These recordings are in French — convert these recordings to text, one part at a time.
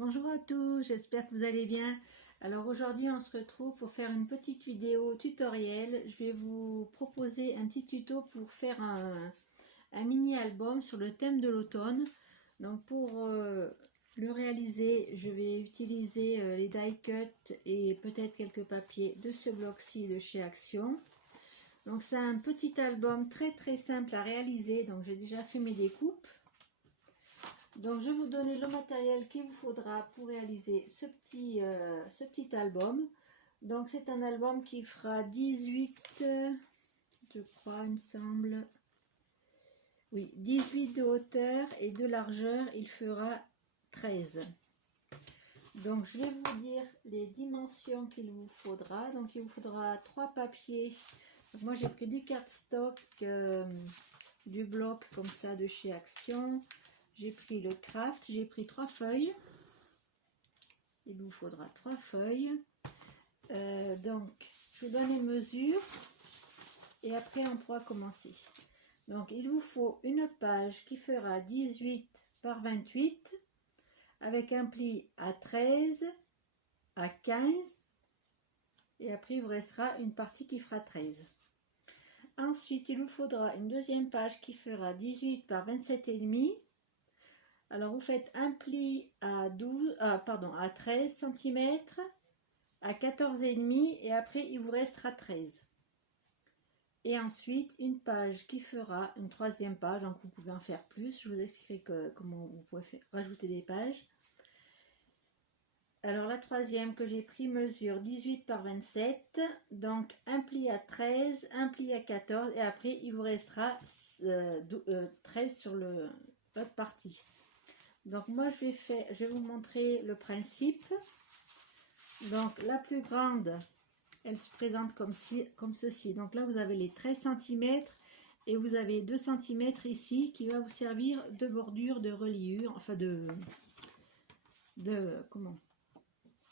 Bonjour à tous, j'espère que vous allez bien. Alors aujourd'hui on se retrouve pour faire une petite vidéo tutoriel. Je vais vous proposer un petit tuto pour faire un mini album sur le thème de l'automne. Donc pour le réaliser, je vais utiliser les die cut et peut-être quelques papiers de ce bloc-ci de chez Action. Donc c'est un petit album très simple à réaliser, donc j'ai déjà fait mes découpes. Donc je vais vous donner le matériel qu'il vous faudra pour réaliser ce petit album. Donc c'est un album qui fera 18, je crois, il me semble. Oui, 18 de hauteur et de largeur, il fera 13. Donc je vais vous dire les dimensions qu'il vous faudra. Donc il vous faudra 3 papiers. Donc, moi j'ai pris du cardstock, du bloc comme ça de chez Action. J'ai pris le craft, j'ai pris 3 feuilles. Il vous faudra 3 feuilles. Donc, je vous donne les mesures et après on pourra commencer. Donc, il vous faut une page qui fera 18 par 28 avec un pli à 13, à 15 et après il vous restera une partie qui fera 13. Ensuite, il vous faudra une deuxième page qui fera 18 par 27,5. Alors vous faites un pli à 13 cm, à 14,5 et après il vous restera 13. Et ensuite une page qui fera une troisième page, donc vous pouvez en faire plus, je vous expliquerai comment vous pouvez rajouter des pages. Alors la troisième que j'ai pris mesure 18 par 27, donc un pli à 13, un pli à 14 et après il vous restera 13 sur l'autre partie. Donc moi je vais vous montrer le principe. Donc la plus grande, elle se présente comme ceci. Donc là vous avez les 13 cm et vous avez 2 cm ici qui va vous servir de bordure, de reliure, enfin comment?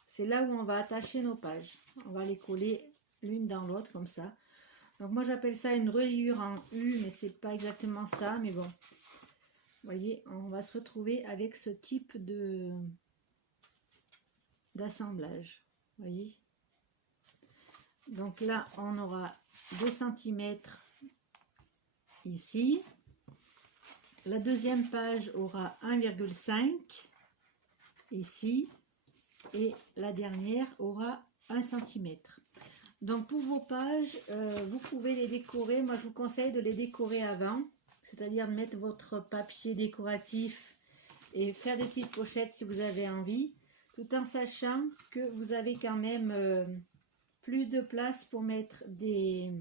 C'est là où on va attacher nos pages. On va les coller l'une dans l'autre comme ça. Donc moi j'appelle ça une reliure en U, mais c'est pas exactement ça, mais bon. Vous voyez, on va se retrouver avec ce type d'assemblage. Voyez. Donc là, on aura 2 cm ici. La deuxième page aura 1,5 ici. Et la dernière aura 1 cm. Donc pour vos pages, vous pouvez les décorer. Moi, je vous conseille de les décorer avant. C'est-à-dire mettre votre papier décoratif et faire des petites pochettes si vous avez envie, tout en sachant que vous avez quand même plus de place pour mettre des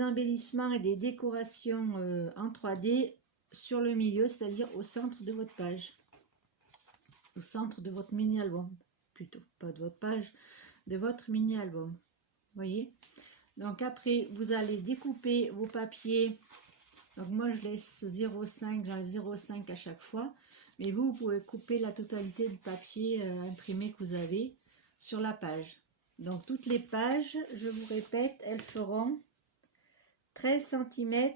embellissements et des décorations en 3D sur le milieu, c'est-à-dire au centre de votre page, au centre de votre mini-album, plutôt, pas de votre page, de votre mini-album. Voyez. Donc après, vous allez découper vos papiers. Donc moi je laisse 0,5, j'enlève 0,5 à chaque fois. Mais vous pouvez couper la totalité du papier imprimé que vous avez sur la page. Donc toutes les pages, je vous répète, elles feront 13 cm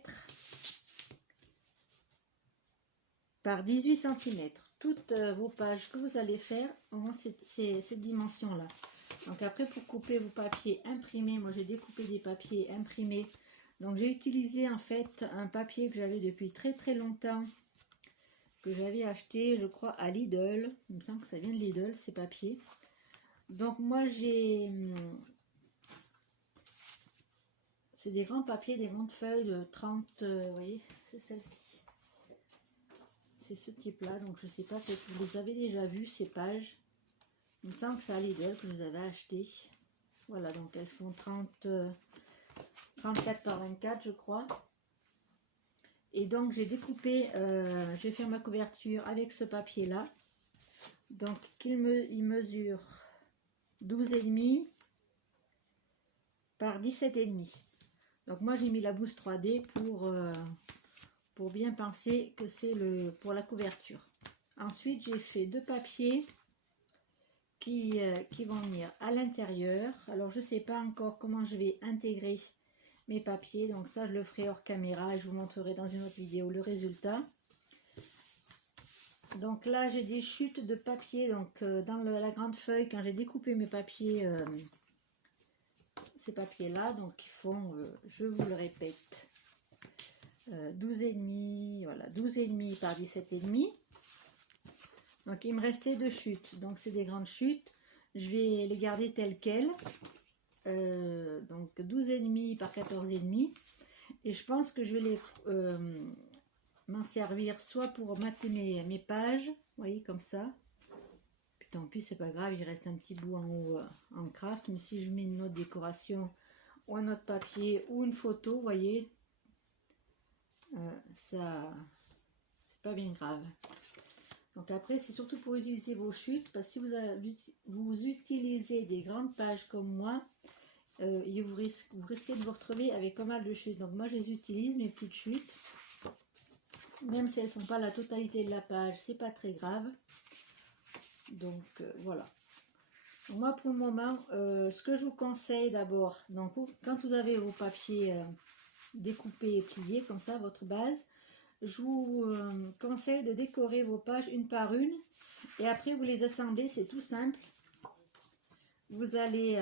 par 18 cm. Toutes vos pages que vous allez faire auront ces dimensions-là. Donc après, pour couper vos papiers imprimés, moi j'ai découpé des papiers imprimés. Donc j'ai utilisé en fait un papier que j'avais depuis très longtemps, que j'avais acheté, je crois, à Lidl. Il me semble que ça vient de Lidl, ces papiers. Donc moi c'est des grands papiers, des grandes feuilles de 30, vous voyez, c'est celle-ci. C'est ce type-là, donc je sais pas, peut-être que vous les avez déjà vus, ces pages. Il me semble que c'est à Lidl que je les avais achetées. Voilà, donc elles font 34 par 24, je crois. Et donc j'ai découpé, je vais faire ma couverture avec ce papier là. Donc il mesure 12,5 par 17,5. Donc moi j'ai mis la bouse 3D pour bien penser que c'est pour la couverture. Ensuite j'ai fait 2 papiers qui vont venir à l'intérieur. Alors je sais pas encore comment je vais intégrer mes papiers, donc ça je le ferai hors caméra et je vous montrerai dans une autre vidéo le résultat. Donc là, j'ai des chutes de papier. Donc dans la grande feuille, quand j'ai découpé mes papiers, ces papiers-là, donc ils font, je vous le répète, 12,5, voilà, 12,5 par 17,5. Donc il me restait 2 chutes. Donc c'est des grandes chutes. Je vais les garder telles quelles. Donc 12,5 par 14,5. Et je pense que je vais les m'en servir soit pour mater mes pages, vous voyez, comme ça. Puis tant pis, c'est pas grave, il reste un petit bout en haut en craft, mais si je mets une autre décoration ou un autre papier ou une photo, vous voyez, ça, c'est pas bien grave. Donc après, c'est surtout pour utiliser vos chutes, parce que si vous utilisez des grandes pages comme moi, vous risquez de vous retrouver avec pas mal de chutes. Donc moi, je les utilise, mes petites chutes. Même si elles ne font pas la totalité de la page, c'est pas très grave. Donc voilà. Donc, moi pour le moment, ce que je vous conseille d'abord, donc quand vous avez vos papiers découpés et pliés comme ça, votre base, je vous conseille de décorer vos pages une par une. Et après vous les assemblez, c'est tout simple. Vous allez,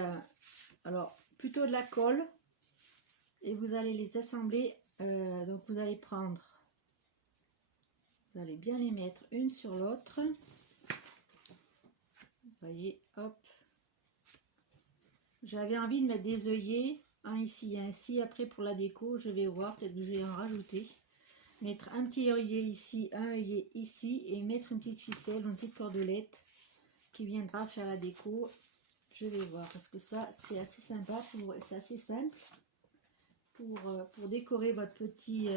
alors plutôt de la colle, et vous allez les assembler. Donc vous allez prendre. Vous allez bien les mettre une sur l'autre. Vous voyez, hop. J'avais envie de mettre des œillets, un ici et un ici. Après, pour la déco, je vais voir, peut-être que je vais en rajouter. Mettre un petit œillet ici, un œillet ici, et mettre une petite ficelle, une petite cordelette qui viendra faire la déco. Je vais voir, parce que ça, c'est assez sympa, c'est assez simple pour décorer votre petit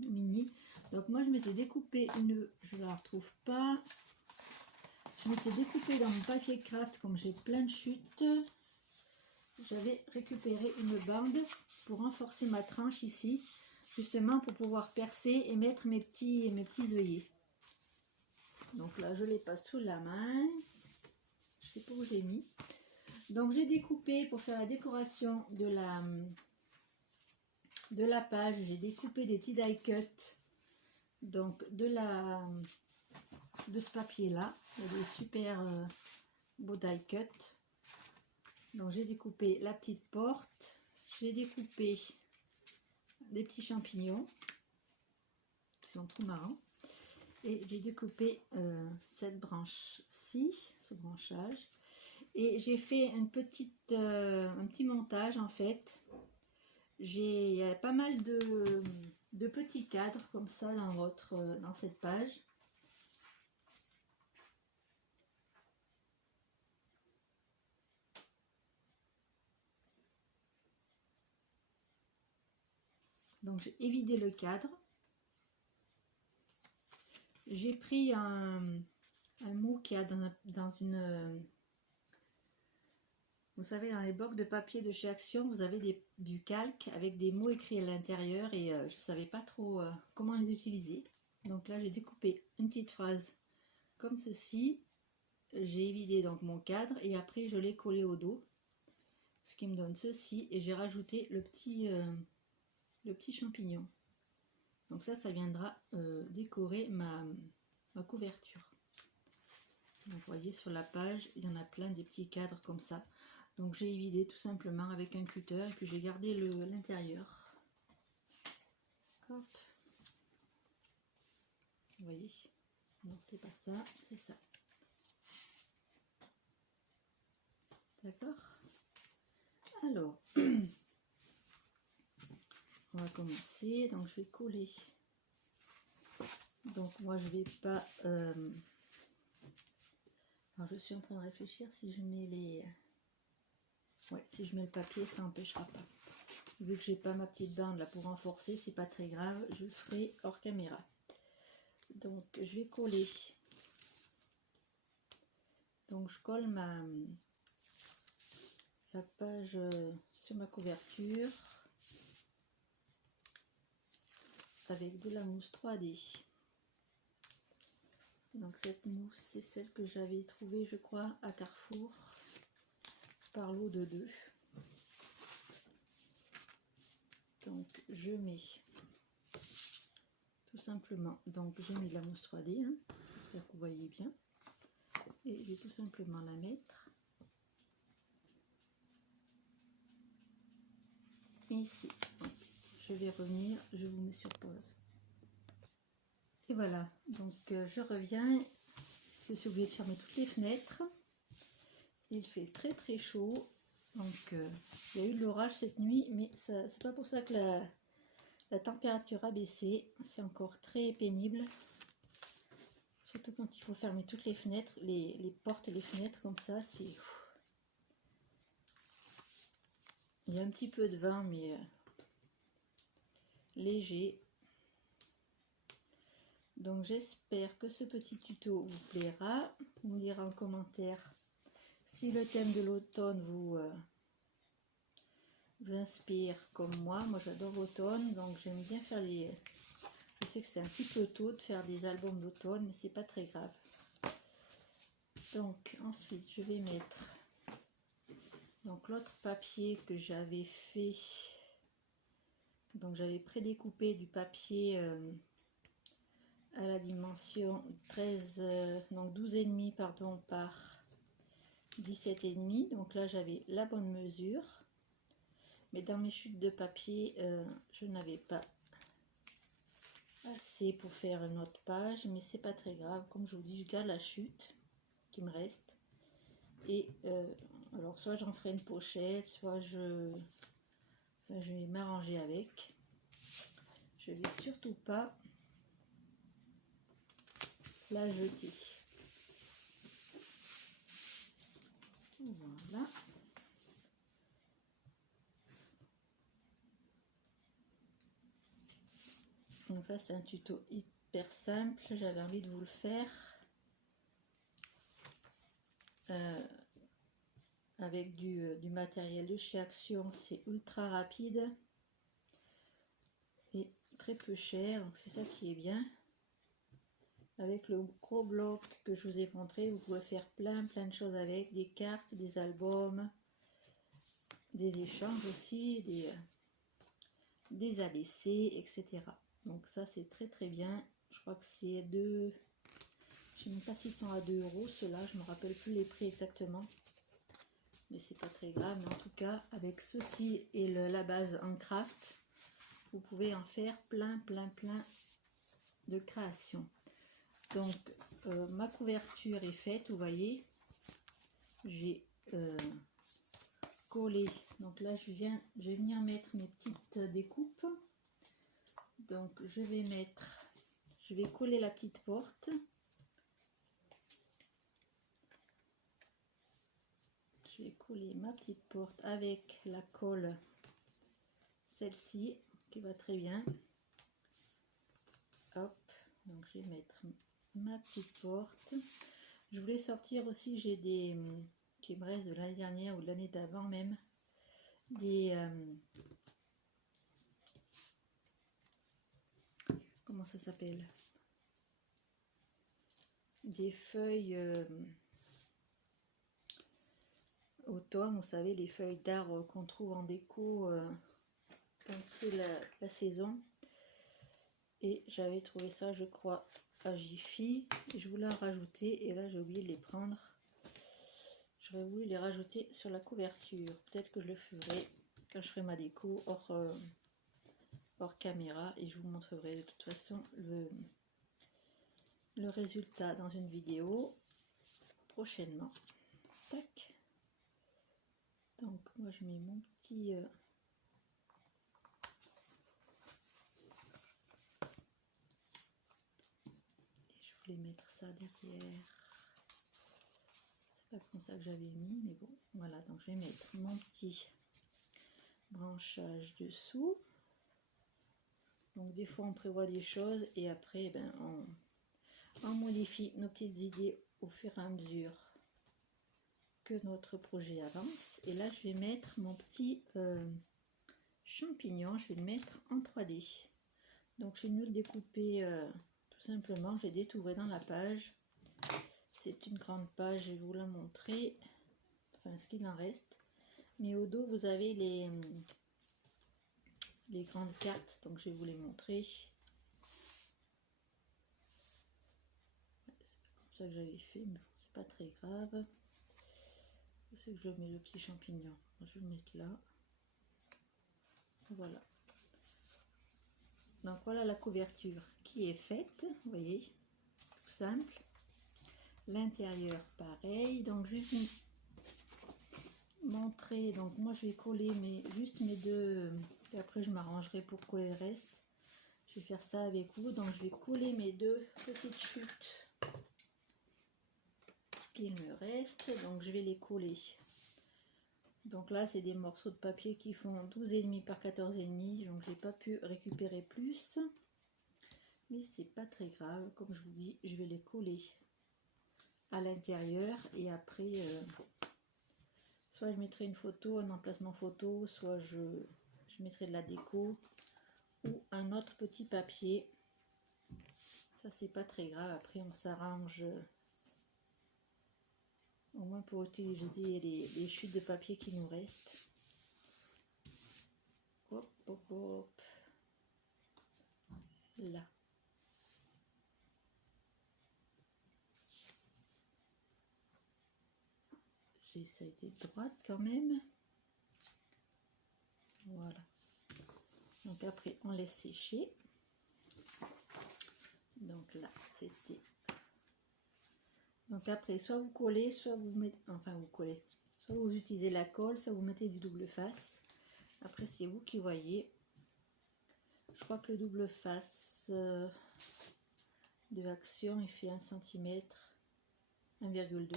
mini. Donc moi, je m'étais découpé je la retrouve pas. Je m'étais découpé dans mon papier craft, comme j'ai plein de chutes. J'avais récupéré une bande pour renforcer ma tranche ici, justement pour pouvoir percer et mettre mes petits œillets. Donc là, je les passe sous la main. Je sais pas où j'ai mis. Donc j'ai découpé pour faire la décoration de la page. J'ai découpé des petits die cut. Donc de ce papier là, il y a des super beaux die cut. Donc j'ai découpé la petite porte, j'ai découpé des petits champignons qui sont trop marrants, et j'ai découpé cette branche-ci, ce branchage, et j'ai fait un petit montage en fait. J'ai pas mal de petits cadres comme ça dans cette page. Donc j'ai évidé le cadre. J'ai pris un mot qui a dans une... Vous savez, dans les blocs de papier de chez Action, vous avez du calque avec des mots écrits à l'intérieur, et je ne savais pas trop comment les utiliser. Donc là, j'ai découpé une petite phrase comme ceci. J'ai évidé donc mon cadre et après je l'ai collé au dos, ce qui me donne ceci, et j'ai rajouté le petit champignon. Donc ça viendra décorer ma couverture. Donc, vous voyez, sur la page, il y en a plein des petits cadres comme ça. Donc j'ai évidé tout simplement avec un cutter, et puis j'ai gardé l'intérieur. Hop. Vous voyez. Non, c'est pas ça, c'est ça. D'accord. Alors, on va commencer. Donc je vais coller. Donc moi je vais pas... Alors je suis en train de réfléchir si je mets les... Ouais, si je mets le papier, ça n'empêchera pas. Vu que j'ai pas ma petite bande là pour renforcer, c'est pas très grave, je le ferai hors caméra. Donc je vais coller. Donc je colle la page sur ma couverture avec de la mousse 3D. Donc cette mousse, c'est celle que j'avais trouvée, je crois, à Carrefour par lot de 2. Donc je mets tout simplement, donc j'ai mis de la mousse 3D, hein, j'espère que vous voyez bien. Et je vais tout simplement la mettre ici. Je vais revenir, je vous mets sur pause. Et voilà, donc je reviens. Je suis obligée de fermer toutes les fenêtres. Il fait très très chaud. Donc il y a eu de l'orage cette nuit, mais c'est pas pour ça que la température a baissé. C'est encore très pénible. Surtout quand il faut fermer toutes les fenêtres, les portes et les fenêtres comme ça, c'est... Il y a un petit peu de vent, mais léger. Donc j'espère que ce petit tuto vous plaira. Vous me direz en commentaire si le thème de l'automne vous inspire comme moi. Moi j'adore l'automne, donc j'aime bien faire les... Je sais que c'est un petit peu tôt de faire des albums d'automne, mais c'est pas très grave. Donc ensuite je vais mettre donc l'autre papier que j'avais fait. Donc j'avais prédécoupé du papier à la dimension 13, donc 12,5 pardon, par 17,5. Donc là j'avais la bonne mesure. Mais dans mes chutes de papier, je n'avais pas assez pour faire une autre page, mais c'est pas très grave. Comme je vous dis, je garde la chute qui me reste. Et alors soit j'en ferai une pochette, soit je vais m'arranger avec. Je vais surtout pas la jeter. Voilà. Donc ça c'est un tuto hyper simple, j'avais envie de vous le faire. Avec du matériel de chez Action, c'est ultra rapide et très peu cher, donc c'est ça qui est bien. Avec le gros bloc que je vous ai montré, vous pouvez faire plein de choses avec, des cartes, des albums, des échanges aussi, des ABC, etc. Donc ça c'est très bien. Je crois que c'est je sais même pas s'ils sont à 2 € ceux-là, je me rappelle plus les prix exactement. Mais c'est pas très grave, mais en tout cas avec ceci et la base en craft, vous pouvez en faire plein de créations. Donc ma couverture est faite, vous voyez, j'ai collé. Donc là je vais venir mettre mes petites découpes. Donc je vais coller la petite porte. Je vais coller ma petite porte avec la colle, celle-ci qui va très bien. Hop, donc je vais mettre ma petite porte. Je voulais sortir aussi, j'ai des qui me restent de l'année dernière ou de l'année d'avant même, des comment ça s'appelle, des feuilles automne, vous savez, les feuilles d'arbres qu'on trouve en déco quand c'est la saison. Et j'avais trouvé ça, je crois, à Jiffy. Je voulais en rajouter et là j'ai oublié de les prendre. J'aurais voulu les rajouter sur la couverture. Peut-être que je le ferai quand je ferai ma déco hors caméra et je vous montrerai de toute façon le résultat dans une vidéo prochainement. Tac. Donc moi je mets mon petit je voulais mettre ça derrière, c'est pas comme ça que j'avais mis, mais bon voilà. Donc je vais mettre mon petit branchage dessous. Donc des fois on prévoit des choses et après ben, on modifie nos petites idées au fur et à mesure que notre projet avance. Et là je vais mettre mon petit champignon, je vais le mettre en 3D. Donc je suis venue le découper tout simplement, j'ai détouré dans la page. C'est une grande page, je vais vous la montrer, enfin ce qu'il en reste. Mais au dos vous avez les grandes cartes, donc je vais vous les montrer. ça que j'avais fait, mais bon, c'est pas très grave. C'est que je mets le petit champignon. Je vais le mettre là. Voilà. Donc voilà la couverture qui est faite. Vous voyez, tout simple. L'intérieur pareil. Donc je vais vous montrer. Donc moi je vais coller juste mes deux. Et après je m'arrangerai pour coller le reste. Je vais faire ça avec vous. Donc je vais coller mes deux petites chutes qu'il me reste. Donc je vais les coller. Donc là c'est des morceaux de papier qui font 12,5 par 14,5. Donc j'ai pas pu récupérer plus. Mais c'est pas très grave. Comme je vous dis, je vais les coller à l'intérieur. Et après, soit je mettrai une photo, un emplacement photo, soit je mettrai de la déco. Ou un autre petit papier. Ça c'est pas très grave. Après on s'arrange. Au moins pour utiliser les chutes de papier qui nous restent. Hop, hop, hop. Là. J'essaie d'être droite quand même. Voilà. Donc après on laisse sécher. Donc là c'était. Donc après soit vous collez, soit vous mettez. Enfin vous collez. Soit vous utilisez la colle, soit vous mettez du double face. Après c'est vous qui voyez. Je crois que le double face de Action il fait 1 cm, 1,2.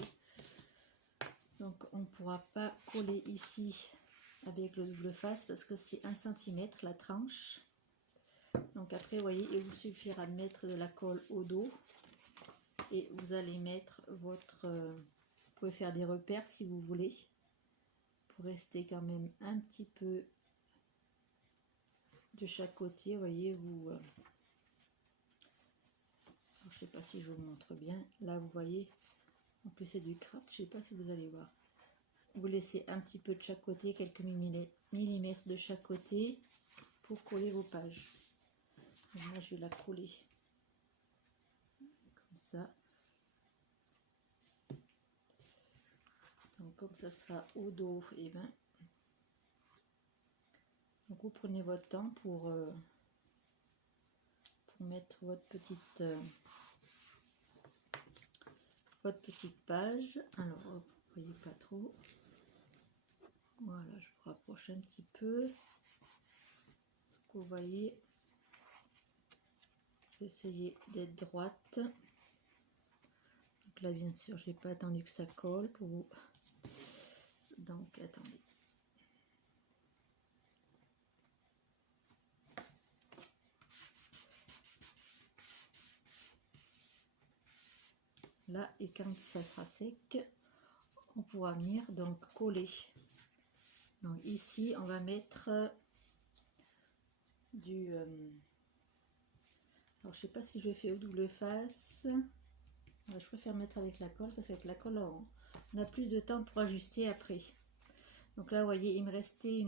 Donc on ne pourra pas coller ici avec le double face parce que c'est 1 cm la tranche. Donc après vous voyez, il vous suffira de mettre de la colle au dos et vous allez mettre votre... vous pouvez faire des repères si vous voulez pour rester quand même un petit peu de chaque côté. Vous voyez, vous... je sais pas si je vous montre bien. Là vous voyez, en plus c'est du craft, je sais pas si vous allez voir. Vous laissez un petit peu de chaque côté, quelques millimètres de chaque côté pour coller vos pages. Donc moi je vais la coller comme ça. Donc comme ça sera au dos, et ben donc vous prenez votre temps pour mettre votre petite page. Alors hop, vous voyez pas trop. Voilà, je vous rapproche un petit peu. Vous voyez, essayez d'être droite. Donc là bien sûr j'ai pas attendu que ça colle pour vous. Donc attendez. Là et quand ça sera sec, on pourra venir donc coller. Donc ici on va mettre du alors je sais pas si je fais au double face. Je préfère mettre avec la colle parce qu'avec la colle on a plus de temps pour ajuster après. Donc là vous voyez il me restait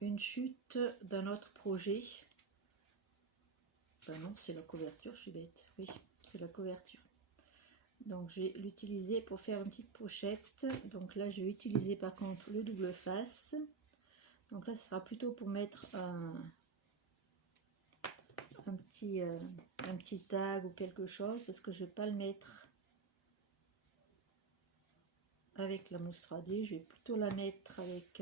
une chute d'un autre projet. Ben non, c'est la couverture, je suis bête. Oui, c'est la couverture. Donc je vais l'utiliser pour faire une petite pochette. Donc là je vais utiliser par contre le double face. Donc là ce sera plutôt pour mettre un petit tag ou quelque chose, parce que je vais pas le mettre avec la mousse 3D, je vais plutôt la mettre avec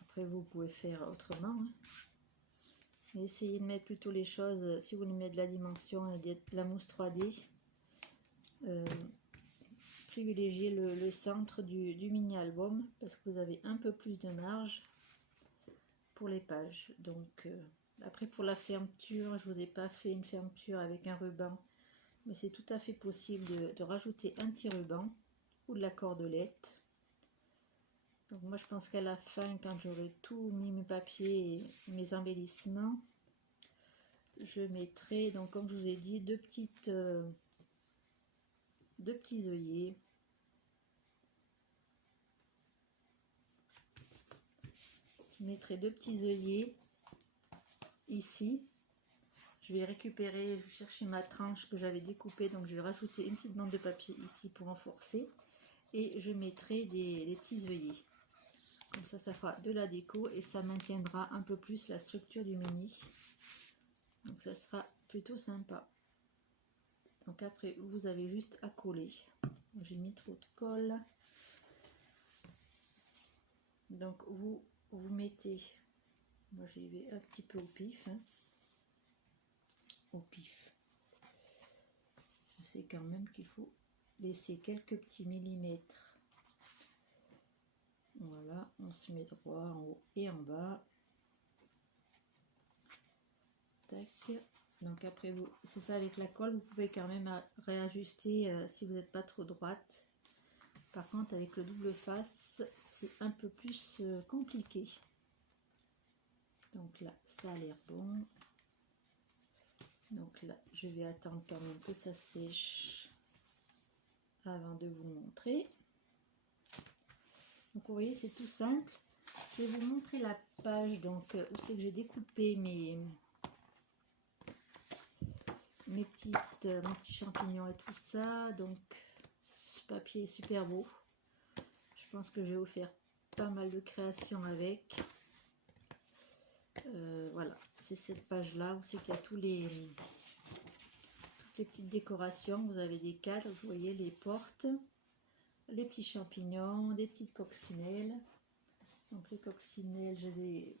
après vous pouvez faire autrement, hein. Mais essayez de mettre plutôt les choses, si vous voulez mettre de la dimension et de la mousse 3D, privilégiez le centre du mini album parce que vous avez un peu plus de marge pour les pages. Donc après pour la fermeture, je vous ai pas fait une fermeture avec un ruban, mais c'est tout à fait possible de rajouter un petit ruban ou de la cordelette. Donc moi je pense qu'à la fin, quand j'aurai tout mis mes papiers et mes embellissements, je mettrai, donc comme je vous ai dit, deux petits œillets. Je mettrai deux petits œillets ici Je vais récupérer, je vais chercher ma tranche que j'avais découpée, donc je vais rajouter une petite bande de papier ici pour renforcer. Et je mettrai des petits œillets. Comme ça fera de la déco et ça maintiendra un peu plus la structure du mini. Donc ça sera plutôt sympa. Donc après, vous avez juste à coller. J'ai mis trop de colle. Donc vous mettez, moi j'y vais un petit peu au pif. Hein. Au pif. Je sais quand même qu'il faut laisser quelques petits millimètres. Voilà, on se met droit en haut et en bas. Tac. Donc après, c'est ça avec la colle, vous pouvez quand même réajuster si vous n'êtes pas trop droite. Par contre, avec le double face, c'est un peu plus compliqué. Donc là, ça a l'air bon. Donc là, je vais attendre quand même que ça sèche avant de vous montrer. Donc vous voyez, c'est tout simple. Je vais vous montrer la page donc où c'est que j'ai découpé mes petits champignons et tout ça. Donc ce papier est super beau. Je pense que je vais vous faire pas mal de créations avec. Voilà, c'est cette page là où c'est qu'il y a toutes les petites décorations. Vous avez des cadres, vous voyez les portes, les petits champignons, des petites coccinelles. Donc les coccinelles, je les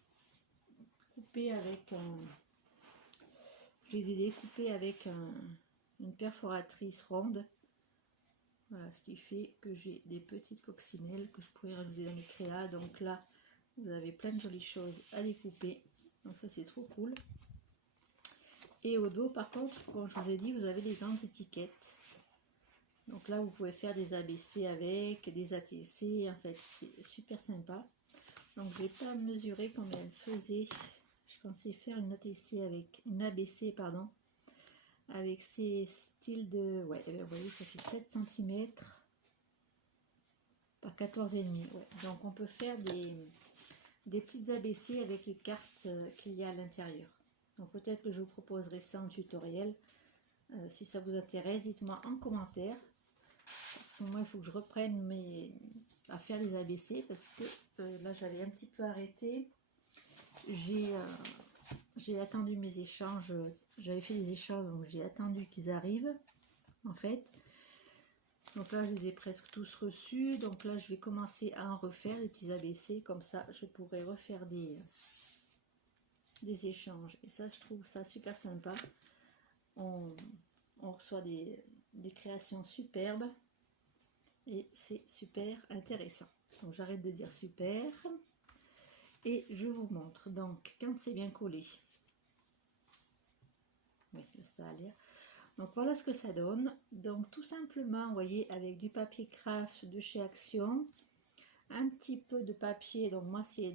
ai coupées avec une perforatrice ronde. Voilà, ce qui fait que j'ai des petites coccinelles que je pourrais rajouter dans mes créas. Donc là, vous avez plein de jolies choses à découper. Donc ça, c'est trop cool. Et au dos, par contre, comme je vous ai dit, vous avez des grandes étiquettes. Donc là, vous pouvez faire des ABC avec, des ATC. En fait, c'est super sympa. Donc, je vais pas mesurer combien elle faisait. Je pensais faire une ATC avec une ABC, pardon. Avec ces styles de... Ouais, vous voyez, ça fait 7 cm par 14,5. Ouais. Donc, on peut faire des petites ABC avec les cartes qu'il y a à l'intérieur. Donc, peut-être que je vous proposerai ça en tutoriel. Si ça vous intéresse, dites-moi en commentaire. Parce que moi, il faut que je reprenne à faire les ABC. Parce que là, j'avais un petit peu arrêté. J'ai attendu mes échanges. J'avais fait des échanges, donc j'ai attendu qu'ils arrivent. En fait. Donc là, je les ai presque tous reçus. Donc là, je vais commencer à en refaire les petits ABC. Comme ça, je pourrai refaire des échanges. Et ça, je trouve ça super sympa. On reçoit des créations superbes. Et c'est super intéressant. Donc j'arrête de dire super. Et je vous montre. Donc, quand c'est bien collé. Oui, ça a l'air. Donc voilà ce que ça donne. Donc tout simplement, vous voyez, avec du papier craft de chez Action, un petit peu de papier. Donc moi c'est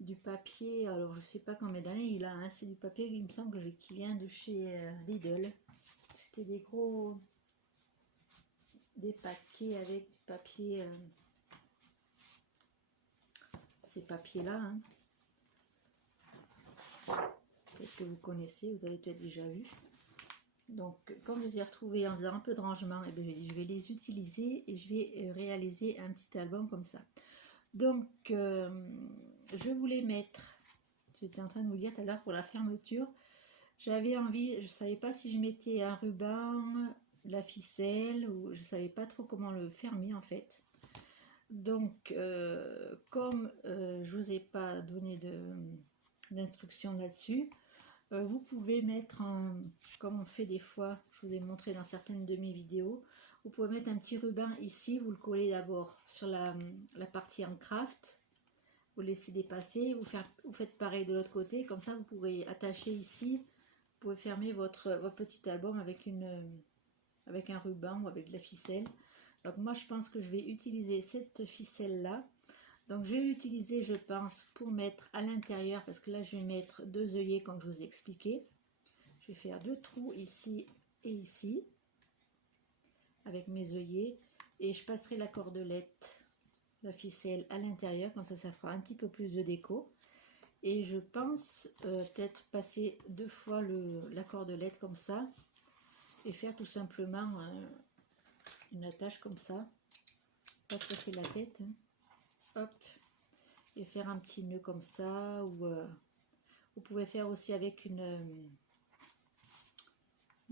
du papier, alors je sais pas combien d'années il a, hein, c'est du papier, il me semble qui vient de chez Lidl. C'était des paquets avec du papier, ces papiers là. Hein. Peut-être que vous connaissez, vous avez peut-être déjà vu. Donc, comme je les ai retrouvés en faisant un peu de rangement, et bien, je vais les utiliser et je vais réaliser un petit album comme ça. Donc, je voulais mettre, j'étais en train de vous dire tout à l'heure pour la fermeture, j'avais envie, je ne savais pas si je mettais un ruban, la ficelle, ou je ne savais pas trop comment le fermer en fait. Donc, comme je ne vous ai pas donné d'instructions là-dessus, vous pouvez mettre comme on fait des fois, je vous ai montré dans certaines de mes vidéos, vous pouvez mettre un petit ruban ici, vous le collez d'abord sur la partie en craft, vous laissez dépasser, vous faites pareil de l'autre côté, comme ça vous pourrez attacher ici, vous pouvez fermer votre petit album avec un ruban ou avec de la ficelle. Donc moi je pense que je vais utiliser cette ficelle là. Donc je vais l'utiliser, je pense, pour mettre à l'intérieur, parce que là je vais mettre 2 œillets comme je vous ai expliqué. Je vais faire 2 trous ici et ici avec mes œillets et je passerai la cordelette, la ficelle à l'intérieur, comme ça ça fera un petit peu plus de déco. Et je pense peut-être passer 2 fois la cordelette comme ça et faire tout simplement une attache comme ça, pas se casser la tête, hein. Hop, et faire un petit nœud comme ça, ou vous pouvez faire aussi avec une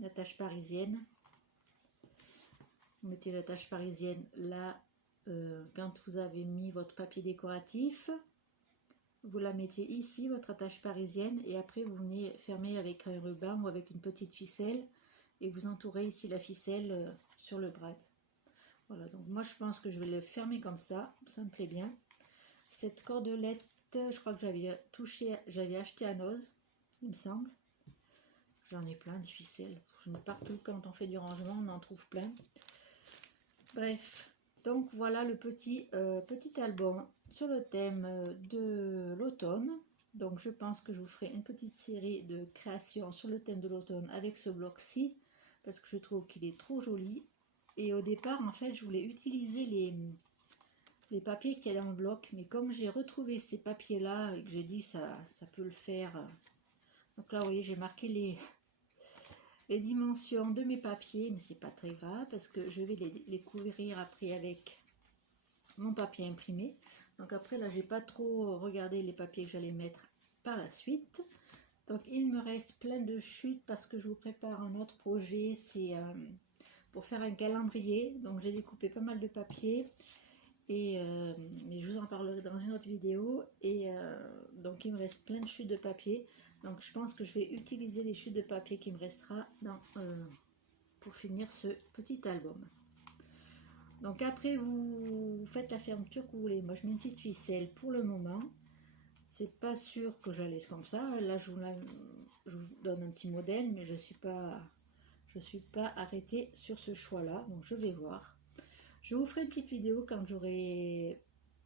attache parisienne. Vous mettez l'attache parisienne là, quand vous avez mis votre papier décoratif, vous la mettez ici, votre attache parisienne, et après vous venez fermer avec un ruban ou avec une petite ficelle, et vous entourez ici la ficelle sur le bras. Voilà, donc moi je pense que je vais le fermer comme ça me plaît bien. Cette cordelette, je crois que j'avais acheté à Noz, il me semble. J'en ai plein des ficelles, partout quand on fait du rangement on en trouve plein. Bref, donc voilà le petit album sur le thème de l'automne. Donc je pense que je vous ferai une petite série de créations sur le thème de l'automne avec ce bloc-ci, parce que je trouve qu'il est trop joli. Et au départ, en fait, je voulais utiliser les papiers qu'il y a dans le bloc, mais comme j'ai retrouvé ces papiers-là et que j'ai dit ça peut le faire. Donc là, vous voyez, j'ai marqué les dimensions de mes papiers, mais c'est pas très grave parce que je vais les couvrir après avec mon papier imprimé. Donc après là, j'ai pas trop regardé les papiers que j'allais mettre par la suite. Donc il me reste plein de chutes parce que je vous prépare un autre projet, c'est pour faire un calendrier. Donc j'ai découpé pas mal de papier et mais je vous en parlerai dans une autre vidéo. Et donc il me reste plein de chutes de papier. Donc je pense que je vais utiliser les chutes de papier qui me restera pour finir ce petit album. Donc après vous faites la fermeture que vous voulez. Moi je mets une petite ficelle pour le moment. C'est pas sûr que je la laisse comme ça. Là je vous donne un petit modèle, mais je suis pas arrêtée sur ce choix là. Donc je vais voir. Je vous ferai une petite vidéo quand j'aurai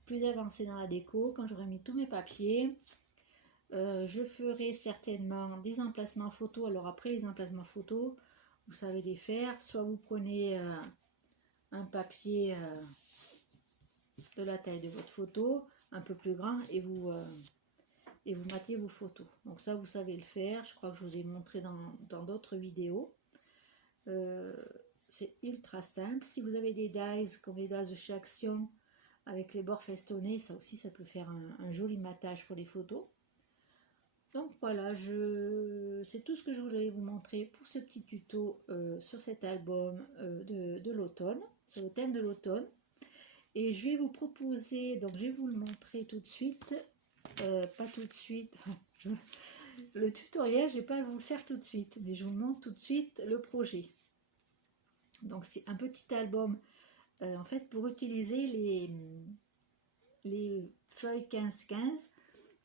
plus avancé dans la déco, quand j'aurai mis tous mes papiers. Je ferai certainement des emplacements photos. Alors après les emplacements photos, vous savez les faire. Soit vous prenez un papier de la taille de votre photo, un peu plus grand, et vous matez vos photos. Donc ça vous savez le faire. Je crois que je vous ai montré dans d'autres vidéos. C'est ultra simple. Si vous avez des dies comme les dies de chez Action avec les bords festonnés, ça aussi ça peut faire un joli matage pour les photos. Donc voilà, c'est tout ce que je voulais vous montrer pour ce petit tuto sur cet album de l'automne, sur le thème de l'automne. Et je vais vous proposer, donc je vais vous le montrer tout de suite, pas tout de suite, le tutoriel je vais pas vous le faire tout de suite, mais je vous montre tout de suite le projet. Donc c'est un petit album en fait pour utiliser les feuilles 15-15.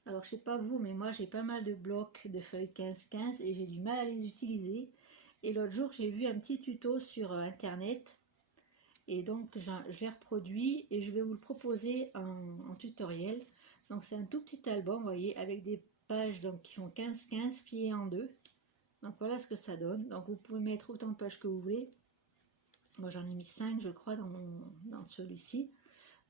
Alors je sais pas vous, mais moi j'ai pas mal de blocs de feuilles 15-15 et j'ai du mal à les utiliser. Et l'autre jour j'ai vu un petit tuto sur internet et donc je l'ai reproduit et je vais vous le proposer en tutoriel. Donc c'est un tout petit album, vous voyez, avec des pages donc, qui font 15-15 pliées en deux. Donc voilà ce que ça donne. Donc vous pouvez mettre autant de pages que vous voulez. Moi j'en ai mis 5 je crois dans celui-ci.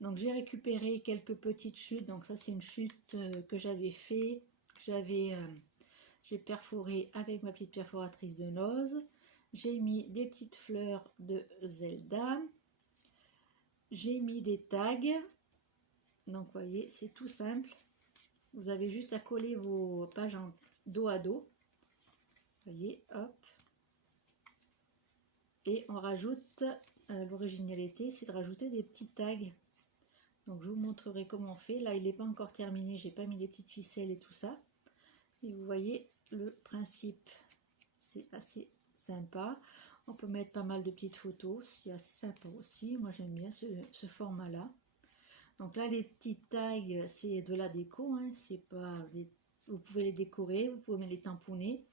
Donc j'ai récupéré quelques petites chutes. Donc ça c'est une chute que j'avais fait. J'ai perforé avec ma petite perforatrice de Noz. J'ai mis des petites fleurs de Zelda. J'ai mis des tags. Donc vous voyez, c'est tout simple. Vous avez juste à coller vos pages en dos à dos. Vous voyez, hop. Et on rajoute, l'originalité, c'est de rajouter des petits tags. Donc je vous montrerai comment on fait. Là il n'est pas encore terminé, j'ai pas mis les petites ficelles et tout ça. Et vous voyez le principe, c'est assez sympa. On peut mettre pas mal de petites photos, c'est assez sympa aussi. Moi j'aime bien ce format là. Donc là les petites tags c'est de la déco, hein. C'est pas vous pouvez les décorer, vous pouvez les tamponner.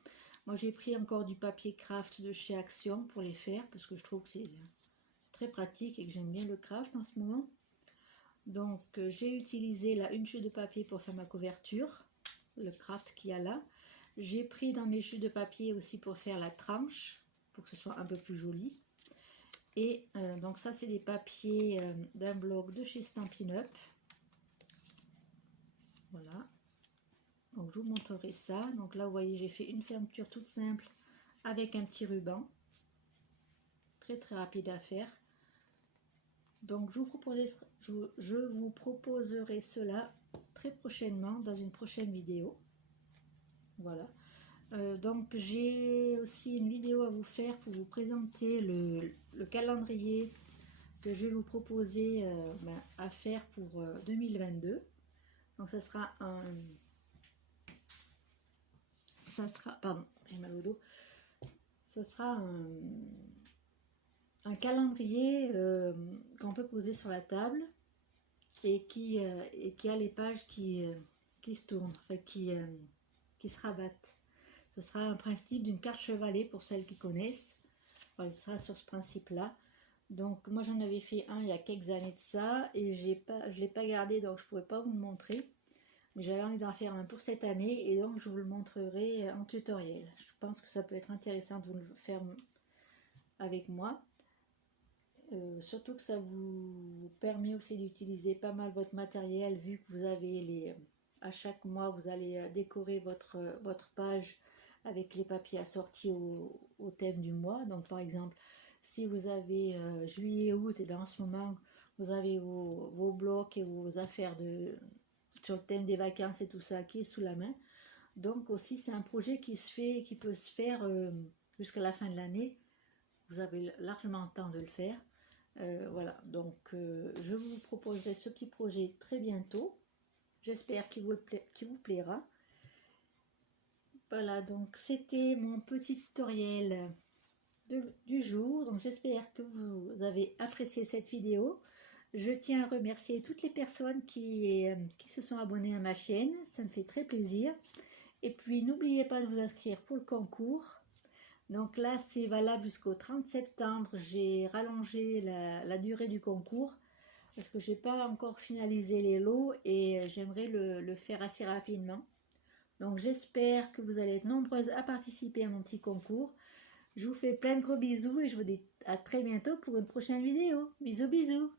Moi j'ai pris encore du papier craft de chez Action pour les faire parce que je trouve que c'est très pratique et que j'aime bien le craft en ce moment. Donc j'ai utilisé là une chute de papier pour faire ma couverture, le craft qu'il y a là. J'ai pris dans mes chutes de papier aussi pour faire la tranche, pour que ce soit un peu plus joli. Et donc ça c'est des papiers d'un blog de chez Stampin' Up. Voilà. Donc je vous montrerai ça. Donc là vous voyez j'ai fait une fermeture toute simple avec un petit ruban. Très rapide à faire. Donc je vous proposerai cela très prochainement dans une prochaine vidéo. Voilà. Donc j'ai aussi une vidéo à vous faire pour vous présenter le calendrier que je vais vous proposer à faire pour 2022. Donc pardon, j'ai mal au dos. Ça sera un calendrier qu'on peut poser sur la table et qui a les pages qui se tournent, enfin qui se rabattent. Ce sera un principe d'une carte chevalet pour celles qui connaissent. Voilà, ce sera sur ce principe-là. Donc moi j'en avais fait un il y a quelques années de ça et je ne l'ai pas gardé, donc je ne pourrais pas vous le montrer. Mais j'avais envie d'en faire un pour cette année et donc je vous le montrerai en tutoriel. Je pense que ça peut être intéressant de vous le faire avec moi. Surtout que ça vous permet aussi d'utiliser pas mal votre matériel, vu que vous avez à chaque mois vous allez décorer votre page avec les papiers assortis au thème du mois. Donc par exemple si vous avez juillet août, et bien en ce moment vous avez vos blocs et vos affaires sur le thème des vacances et tout ça qui est sous la main. Donc aussi c'est un projet qui peut se faire jusqu'à la fin de l'année. Vous avez largement le temps de le faire. Voilà, donc je vous proposerai ce petit projet très bientôt. J'espère qu'il vous plaira. Voilà, donc c'était mon petit tutoriel du jour. Donc j'espère que vous avez apprécié cette vidéo. Je tiens à remercier toutes les personnes qui se sont abonnées à ma chaîne. Ça me fait très plaisir. Et puis n'oubliez pas de vous inscrire pour le concours. Donc là c'est valable jusqu'au 30 septembre, j'ai rallongé la durée du concours parce que j'ai pas encore finalisé les lots et j'aimerais le faire assez rapidement. Donc j'espère que vous allez être nombreuses à participer à mon petit concours. Je vous fais plein de gros bisous et je vous dis à très bientôt pour une prochaine vidéo. Bisous bisous.